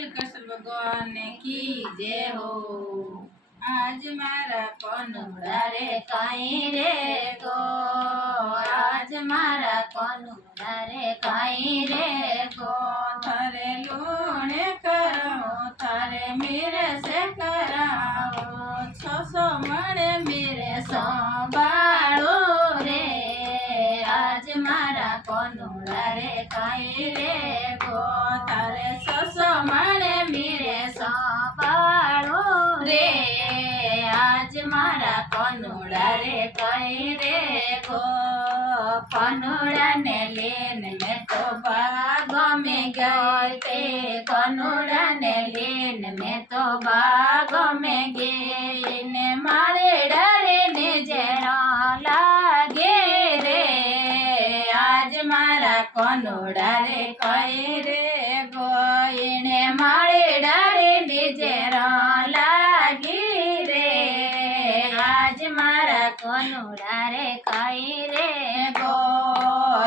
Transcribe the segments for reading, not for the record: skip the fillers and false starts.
बोल कृष्ण भगवान की जय हो। आज मारा कनुड़ा रे कहीं रे गो, आज मारा कनुड़ा रे कहीं रे गो। थारे लूणे करो थारे मेरे से कराओ, सो मणे मेरे संभालो रे। आज मारा कनुड़ा रे कहीं रे गो, थारे सो मणे मेरे संभालो रे। आज मारा कनुड़ा रे कहीं रे गो, कनुड़ा ने लेन में तो बागों में गए थे, कनुड़ा ने लेन में तो बागों में गए। ने मारे डरे ने जरा लागे रे, आज मारा कनुड़ा रे कहीं रे गो। ने मारे डरे ने जरा लागी रे, आज मारा कनुड़ा रे कहीं रे गो।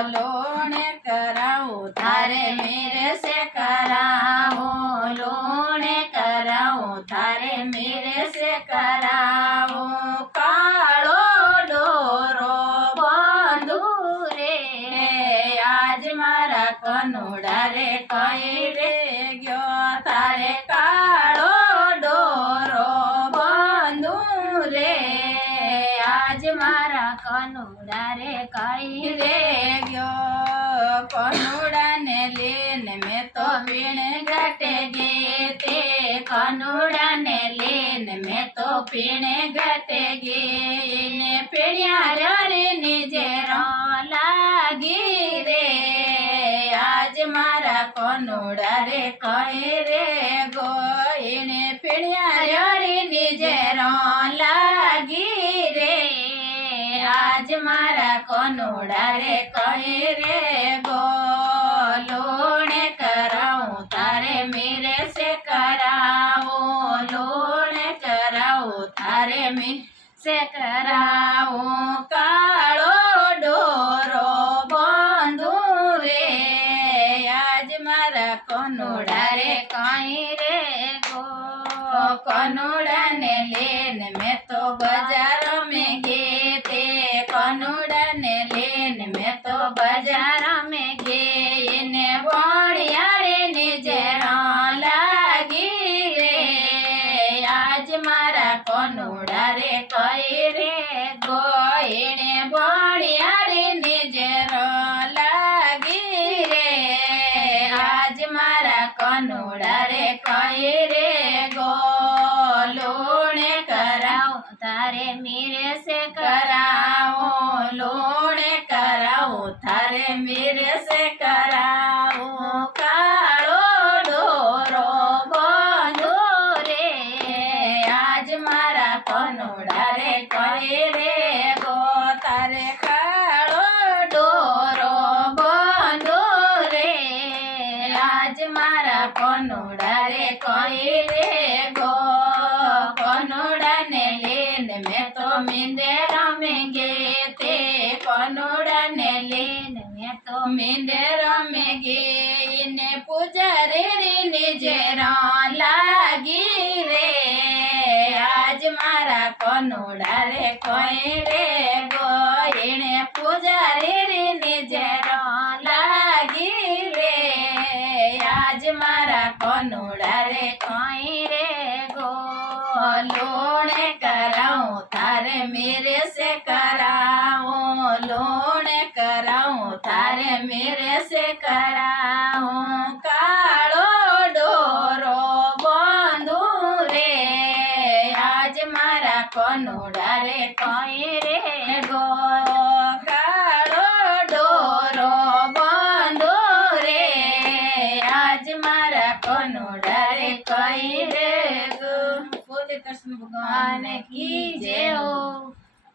लोणे कराऊं थारे मेरे से कराऊं, लोणे कराऊं थारे मेरे से कराऊं। कालो डोरो बांधू रे, आज मारा कनुड़ा रे कहीं रे गयो। थारे कालो डोरो बांधू रे, आज मारा कनुड़ा रे कहीं रे गयो। कनुड़ा ने लेन में तो पीण घटे गे ते, कनुड़ा ने लेन में तो पीण घटे गे। ने पीड़िया रे निजे लागी रे, आज मारा कनुड़ा रे कहीं रे गो। ने पीड़िया रे निजे लागी रे, आज मारा कनुड़ा रे कहीं रे गो। लोणे कराऊं थारे मेरे से कराऊं, लोणे कराऊं थारे मेरे से कराऊं। कालो डोरो बांधू रे, आज मारा कनुड़ा रे कहीं रे गो। कनुड़ा ने लेन में तो बाजार में गए थे, कनुड़ा ने लेन में तो बाजार में गए। ने बढ़िया रे निजरा लागी रे, आज मारा कनुड़ा रे कहीं रे गो। ने बढ़िया रे निजरा लागी रे, आज मारा कनुड़ा रे कहीं रे गो। लोणे कराऊं थारे मेरे से कराऊं, लोणे कराऊं थारे मेरे से कराऊं। कालो डोरो बांधो रे, आज मारा कनुड़ा रे कहीं रे गो। थारे कालो डोरो बांधो रे, आज मारा कनुड़ा रे कहीं रे गो। कनुड़ा ने लेन में तो मिंदेरा में गए थे, कनुड़ा ने लेन में तो मिंदेरा में गए। ने पुजारी रे निजरा लागी रे, आज मारा कनुड़ा रे कहीं रे गो। ने पुजारी रे निजरा लागी रे, आज मारा कनुड़ा रे कहीं रे गो। लोणे कराऊं थारे मेरे से कराऊं, लोणे कराऊं थारे मेरे से कराऊं। कालो डोरो बांधू रे, आज मारा कनुड़ा रे कहीं रे गो। कालो डोरो बांधू रे, आज मारा कनुड़ा रे कहीं रे गो। बोले कृष्ण भगवान की जय हो।